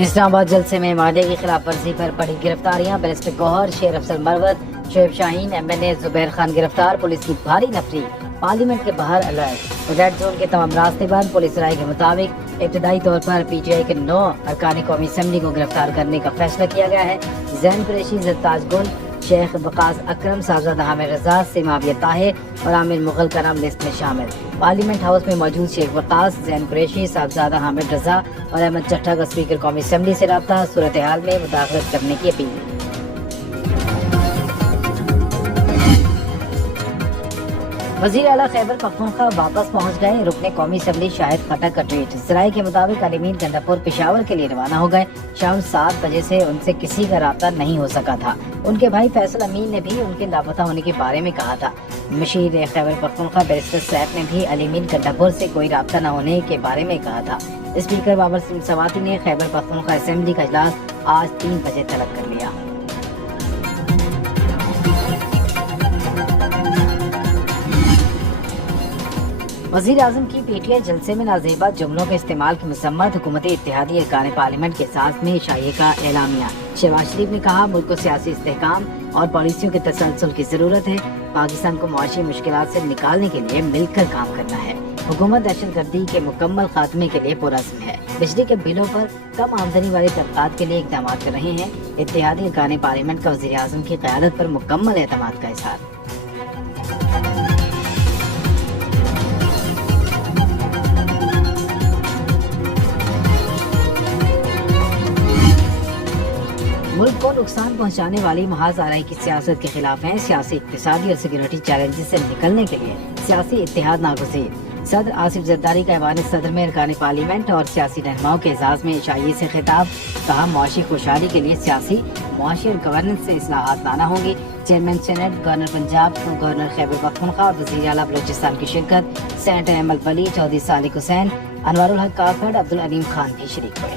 اسلام آباد جلسے میں معاہدے کی خلاف ورزی پر بڑی گرفتاریاں، بیرسٹر گوہر، شیر افضل مروت، شعیب شاہین، MNA زبیر خان گرفتار، پولیس کی بھاری نفری، پارلیمنٹ کے باہر الرٹ، ریڈ زون کے تمام راستے بند، پولیس رائے کے مطابق ابتدائی طور پر PTI کے 9 ارکان قومی اسمبلی کو گرفتار کرنے کا فیصلہ کیا گیا ہے۔ زین قریشی، زرتاج گل، شیخ وقاص اکرم، صاحبزادہ حامد رضا، سیماویہ طاہر اور عامر مغل کا نام لسٹ میں شامل۔ پارلیمنٹ ہاؤس میں موجود شیخ وقاص، زین قریشی، صاحبزادہ حامد رضا اور احمد چٹھا کا اسپیکر قومی اسمبلی سے رابطہ، صورتحال میں مداخلت کرنے کی اپیل۔ وزیر اعلیٰ خیبر پختونخوا واپس پہنچ گئے، رکن قومی اسمبلی شاہد خٹک کا ٹویٹ۔ ذرائع کے مطابق علیم گنڈا پور پشاور کے لیے روانہ ہو گئے، شام 7 بجے سے ان سے کسی کا رابطہ نہیں ہو سکا تھا۔ ان کے بھائی فیصل امین نے بھی ان کے لاپتہ ہونے کے بارے میں کہا تھا۔ مشیر خیبر پختونخوا بیرسٹر سیف نے بھی علیم گنڈا پور سے کوئی رابطہ نہ ہونے کے بارے میں کہا تھا۔ اسپیکر بابر سنگھ سواتی نے خیبر پختونخوا اسمبلی کا اجلاس آج 3 بجے طلب کر لیا۔ وزیر اعظم کی PTI جلسے میں نازیبا جملوں کے استعمال کی مذمت، حکومتی اتحادی ارکان پارلیمنٹ کے ساتھ میں عشائیے کا اعلامیہ۔ شہباز شریف نے کہا ملک کو سیاسی استحکام اور پالیسیوں کے تسلسل کی ضرورت ہے، پاکستان کو معاشی مشکلات سے نکالنے کے لیے مل کر کام کرنا ہے، حکومت دہشت گردی کے مکمل خاتمے کے لیے پرعزم ہے، بجلی کے بلوں پر کم آمدنی والے طبقات کے لیے اقدامات کر رہے ہیں۔ اتحادی ارکان پارلیمنٹ کا وزیر اعظم کی قیادت پر مکمل اعتماد کا اظہار۔ ملک کو نقصان پہنچانے والی محاذ آرائی کی سیاست کے خلاف ہیں، سیاسی، اقتصادی اور سیکورٹی چیلنجز سے نکلنے کے لیے سیاسی اتحاد ناگزیر۔ صدر آصف زرداری کا ایوان صدر میں ارکان پارلیمنٹ اور سیاسی رہنماؤں کے اعزاز میں عشائیے سے خطاب، کہا معاشی خوشحالی کے لیے سیاسی، معاشی اور گورننس سے اصلاحات لانا ہوں گی۔ Chairman senate, governor Punjab, governor Khyber Pakhtunkhwa اور وزیر اعلیٰ بلوچستان کی شرکت، سینیٹر احمد ولی، چودھری صالح حسین، انوار الحق کاکڑ، عبدالعلیم خان بھی شریک ہوئے۔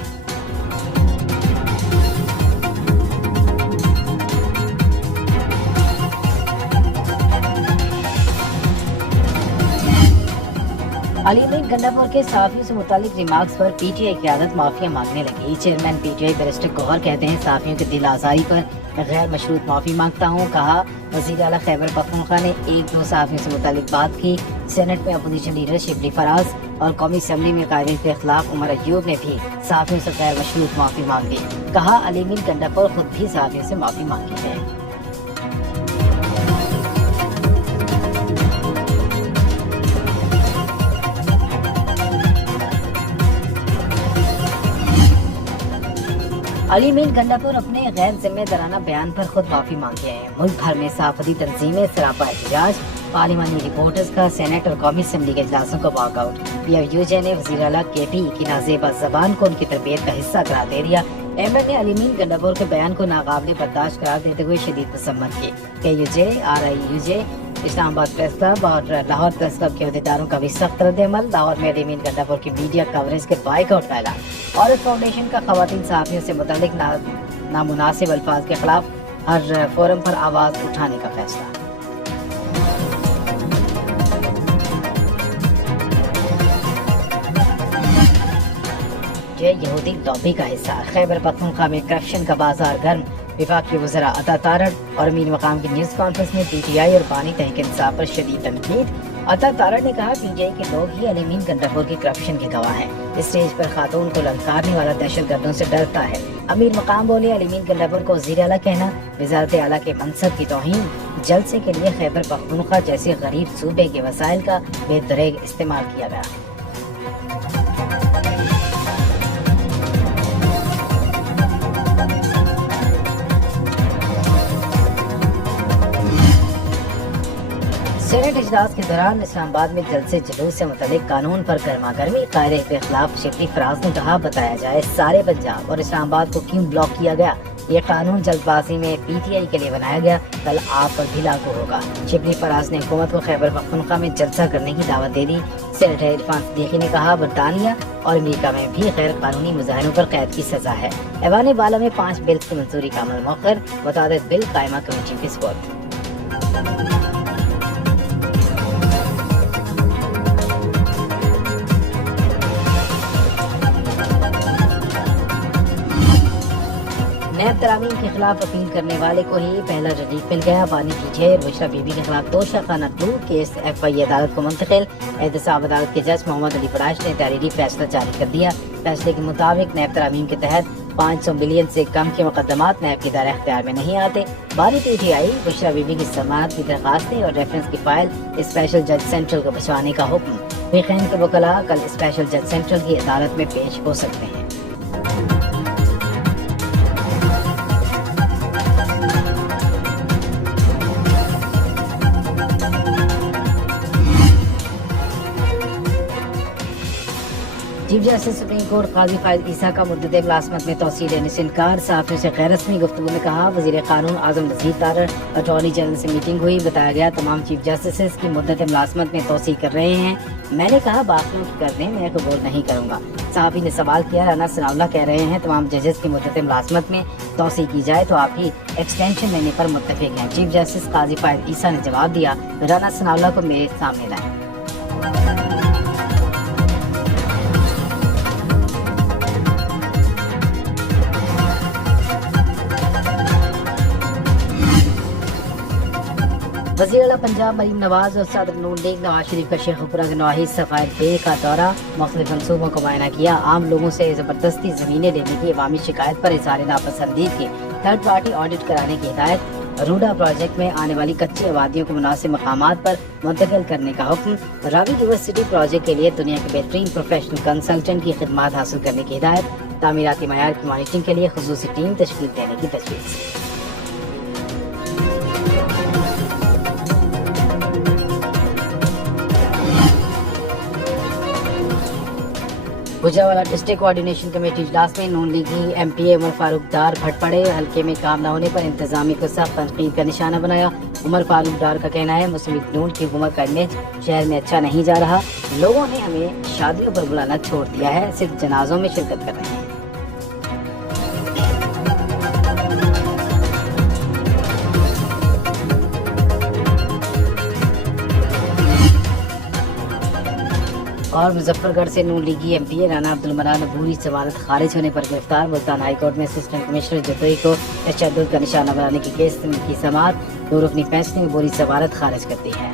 علیم گنڈا پور کے صحافیوں سے متعلق ریمارکس پر PTI قیادت معافیا مانگنے لگی۔ چیئرمین PTI بیرسٹر گوہر کہتے ہیں صحافیوں کے دل آزاری پر غیر مشروط معافی مانگتا ہوں، کہا وزیر اعلیٰ خیبر پختونخوا نے 1-2 صحافیوں سے متعلق بات کی۔ سینٹ میں اپوزیشن لیڈر شبلی فراز اور قومی اسمبلی میں قائدین کے خلاف عمر ایوب نے بھی صحافیوں سے غیر مشروط معافی مانگی، کہا علیم گنڈا پور خود بھی صحافیوں سے معافی مانگی ہے۔ علیم گنڈا پور اپنے غیر ذمہ دارانہ بیان پر خود معافی مانگے ہیں۔ ملک بھر میں صحافتی تنظیمیں سراپا احتجاج، پارلیمانی رپورٹرز کا سینٹ اور قومی اسمبلی کے اجلاسوں کا واک آؤٹ۔ PFUJ نے وزیر اعلیٰ KP کی نازیبا زبان کو ان کی تربیت کا حصہ قرار دے دیا۔ MNA علیم گنڈا پور کے بیان کو ناقابل برداشت قرار دیتے ہوئے شدید مذمت کی۔ KUJ، RIUJ، اسلام آباد پریس کلب اور لاہور پریس کلب کے عہدیداروں کا بھی سخت رد عمل۔ لاہور میں علیم گنڈا پور کی میڈیا کوریج کے بائیک آؤٹ کا اعلان۔ عورت فاؤنڈیشن کا خواتین صحافیوں سے متعلق نامناسب الفاظ کے خلاف ہر فورم پر آواز اٹھانے کا فیصلہ۔ یہودی لابی کا حصہ، خیبر پختونخوا میں کرپشن کا بازار گرم۔ وفاقی وزراء عطا تارڑ اور امیر مقام کی نیوز کانفرنس میں PTI اور بانی تحریک انصاف پر شدید تنقید۔ عطا تارڑ نے کہا PTI کے لوگ ہی علیم گنڈا پور کی کرپشن کے گواہ ہیں، اسٹیج پر خاتون کو للکارنے والا دہشت گردوں سے ڈرتا ہے۔ امیر مقام بولے علیم گنڈا پور کو وزیر اعلیٰ کہنا وزارت اعلیٰ کے منصب کی توہین۔ جلسے کے لیے خیبر پختونخوا جیسے غریب صوبے کے وسائل کا بے دریغ استعمال کیا گیا۔ سینٹ اجلاس کے دوران اسلام آباد میں جلسے جلوس سے متعلق قانون پر گرما گرمی، قائد کے خلاف شبلی فراز نے کہا بتایا جائے سارے پنجاب اور اسلام آباد کو کیوں بلاک کیا گیا، یہ قانون جلد بازی میں PTI کے لیے بنایا گیا، کل آپ پر بھی لاگو ہوگا۔ شبلی فراز نے حکومت کو خیبر پختونخوا میں جلسہ کرنے کی دعوت دے دی۔ سینیٹر عرفان صدیقی نے کہا برطانیہ اور امریکہ میں بھی غیر قانونی مظاہروں پر قید کی سزا ہے۔ ایوان بالا میں 5 بلز کی منظوری کا عمل مؤخر، متعدد بل قائمہ کمیٹی کے سپرد۔ ترامیم کے خلاف اپیل کرنے والے کو ہی پہلا ریلیف مل گیا. بانی کی جھیر بشرا بی بی کے خلاف توشہ خانہ 2 کیس FI عدالت کو منتقل. احتساب عدالت کے جج محمد علی فراش نے تحریری فیصلہ جاری کر دیا. فیصلے کے مطابق نیب ترامیم کے تحت 500 ملین سے کم کے مقدمات نیب کے دائرہ اختیار میں نہیں آتے. بانی PTI بشرا بی بی کی سماعت کی درخواستیں اور ریفرنس کی فائل اسپیشل جج سینٹرل کو بھجوانے کا حکم. فریقین کے وکلاء کل اسپیشل جج سینٹرل کی عدالت میں پیش ہو سکتے ہیں. چیف جسٹس سپریم کورٹ قاضی فائز عیسیٰ کا مدت ملازمت میں توسیع دینے سے انکار. صحافیوں سے غیر رسمی گفتگو میں کہا وزیر قانون اعظم نذیر تارڑ اٹارنی جنرل سے میٹنگ ہوئی. بتایا گیا تمام چیف جسٹسز کی مدت ملازمت میں توسیع کر رہے ہیں. میں نے کہا باقیوں کی کر دیں, میں قبول نہیں کروں گا. صحافی نے سوال کیا رانا ثناءاللہ کہہ رہے ہیں تمام ججز کی مدت ملازمت میں توسیع کی جائے تو آپ ہی ایکسٹینشن لینے پر متفق ہیں. چیف جسٹس قاضی فائز عیسیٰ نے جواب دیا رانا ثناءاللہ کو میرے سامنے لائیں. وزیر اعلیٰ پنجاب مریم نواز اور صدر نون لیگ نواز شریف کا شیخ پورہ کے نواحی صفائے بے کا دورہ. مختلف منصوبوں کو معائنہ کیا. عام لوگوں سے زبردستی زمینیں لینے کی عوامی شکایت پر اظہار ناپسندی کی. تھرڈ پارٹی آڈٹ کرانے کی ہدایت. روڈا پروجیکٹ میں آنے والی کچی آبادیوں کو مناسب مقامات پر منتقل کرنے کا حکم. راوی یونیورسٹی پروجیکٹ کے لیے دنیا کے بہترین پروفیشنل کنسلٹنٹ کی خدمات حاصل کرنے کی ہدایت. تعمیراتی معیار کی مانیٹرنگ کے لیے خصوصی ٹیم تشکیل دینے کی تجویز. گجرانوالہ ڈسٹرکٹ کوآرڈینیشن کمیٹی اجلاس میں نون لیگی MPA عمر فاروق ڈار پھٹ پڑے. حلقے میں کام نہ ہونے پر انتظامیہ کو سخت تنقید کا نشانہ بنایا. عمر فاروق ڈار کا کہنا ہے مسلم لیگ نون کی حکومت کا امیج شہر میں اچھا نہیں جا رہا. لوگوں نے ہمیں شادیوں پر بلانا چھوڑ دیا ہے, صرف جنازوں میں شرکت کر رہے ہیں. اور مظفر گڑھ سے نون لیگی MPA رانا عبدالمنان عبوری ضمانت خارج ہونے پر گرفتار. ملتان ہائی کورٹ میں اسسٹنٹ کمشنر جدوئی کو تشدد کا نشانہ بنانے کی کیس کی سماعت. 2 رکنی فیصلے میں عبوری ضمانت خارج کرتی ہے.